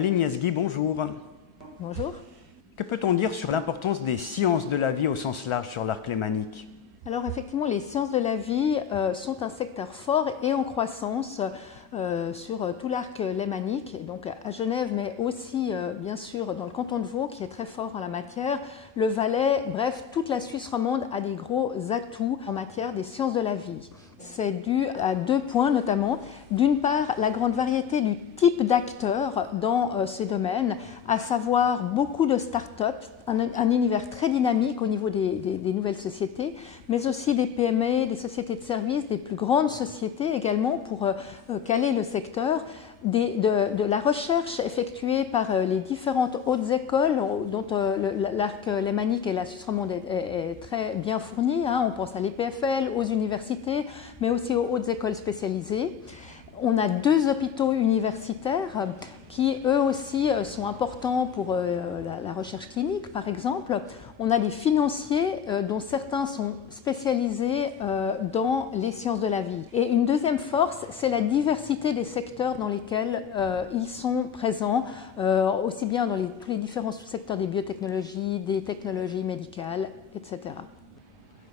Aline Yazghi, bonjour. Bonjour. Que peut-on dire sur l'importance des sciences de la vie au sens large sur l'arc lémanique? Alors effectivement, les sciences de la vie sont un secteur fort et en croissance sur tout l'arc lémanique, donc à Genève, mais aussi bien sûr dans le canton de Vaud qui est très fort en la matière, le Valais, bref, toute la Suisse romande a des gros atouts en matière des sciences de la vie. C'est dû à deux points notamment. D'une part, la grande variété du type d'acteurs dans ces domaines, à savoir beaucoup de start-up, un univers très dynamique au niveau des nouvelles sociétés, mais aussi des PME, des sociétés de services, des plus grandes sociétés également pour caler le secteur. De la recherche effectuée par les différentes hautes écoles dont l'arc lémanique et la Suisse romande est très bien fournie. On pense à l'EPFL, aux universités, mais aussi aux hautes écoles spécialisées. On a 2 hôpitaux universitaires qui eux aussi sont importants pour la recherche clinique par exemple. On a des financiers dont certains sont spécialisés dans les sciences de la vie. Et une deuxième force, c'est la diversité des secteurs dans lesquels ils sont présents, aussi bien dans tous les différents sous-secteurs des biotechnologies, des technologies médicales, etc.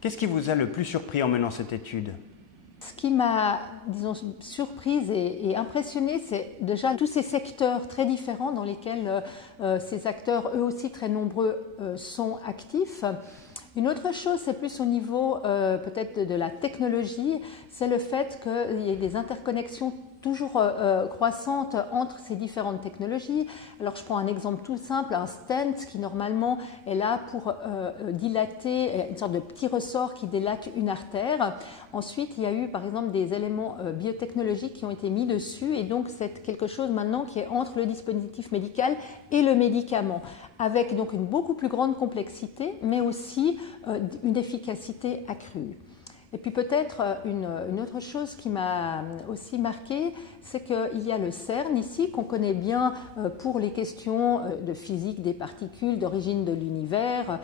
Qu'est-ce qui vous a le plus surpris en menant cette étude ? Ce qui m'a, disons, surprise et impressionnée, c'est déjà tous ces secteurs très différents dans lesquels ces acteurs, eux aussi très nombreux, sont actifs. Une autre chose, c'est plus au niveau peut-être de la technologie, c'est le fait qu'il y ait des interconnexions toujours croissantes entre ces différentes technologies. Alors je prends un exemple tout simple, un stent qui normalement est là pour dilater, une sorte de petit ressort qui dilate une artère. Ensuite, il y a eu par exemple des éléments biotechnologiques qui ont été mis dessus et donc c'est quelque chose maintenant qui est entre le dispositif médical et le médicament, avec donc une beaucoup plus grande complexité, mais aussi une efficacité accrue. Et puis peut-être une autre chose qui m'a aussi marquée, c'est qu'il y a le CERN ici, qu'on connaît bien pour les questions de physique des particules, d'origine de l'univers,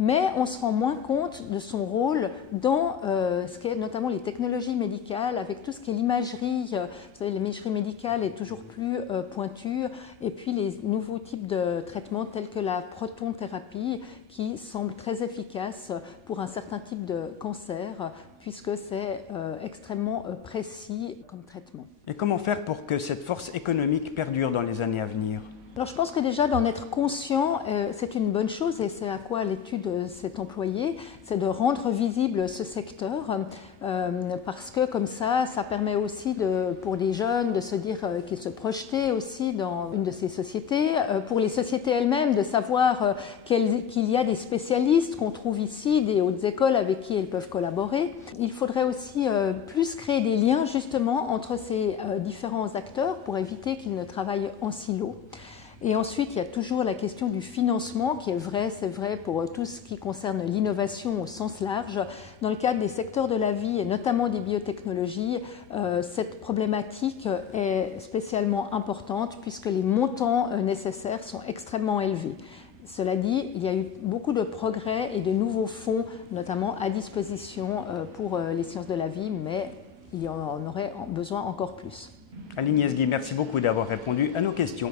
mais on se rend moins compte de son rôle dans ce qui est notamment les technologies médicales, avec tout ce qui est l'imagerie. Vous savez, l'imagerie médicale est toujours plus pointue, et puis les nouveaux types de traitements tels que la protonthérapie, qui semble très efficace pour un certain type de cancer, puisque c'est extrêmement précis comme traitement. Et comment faire pour que cette force économique perdure dans les années à venir ? Alors je pense que déjà d'en être conscient, c'est une bonne chose et c'est à quoi l'étude s'est employée, c'est de rendre visible ce secteur parce que comme ça permet aussi pour les jeunes de se dire qu'ils se projeter aussi dans une de ces sociétés, pour les sociétés elles-mêmes de savoir qu'il y a des spécialistes qu'on trouve ici, des hautes écoles avec qui elles peuvent collaborer. Il faudrait aussi plus créer des liens justement entre ces différents acteurs pour éviter qu'ils ne travaillent en silo. Et ensuite, il y a toujours la question du financement qui est vrai, c'est vrai pour tout ce qui concerne l'innovation au sens large. Dans le cadre des secteurs de la vie et notamment des biotechnologies, cette problématique est spécialement importante puisque les montants nécessaires sont extrêmement élevés. Cela dit, il y a eu beaucoup de progrès et de nouveaux fonds, notamment à disposition pour les sciences de la vie, mais il y en aurait besoin encore plus. Aline Yazghi, merci beaucoup d'avoir répondu à nos questions.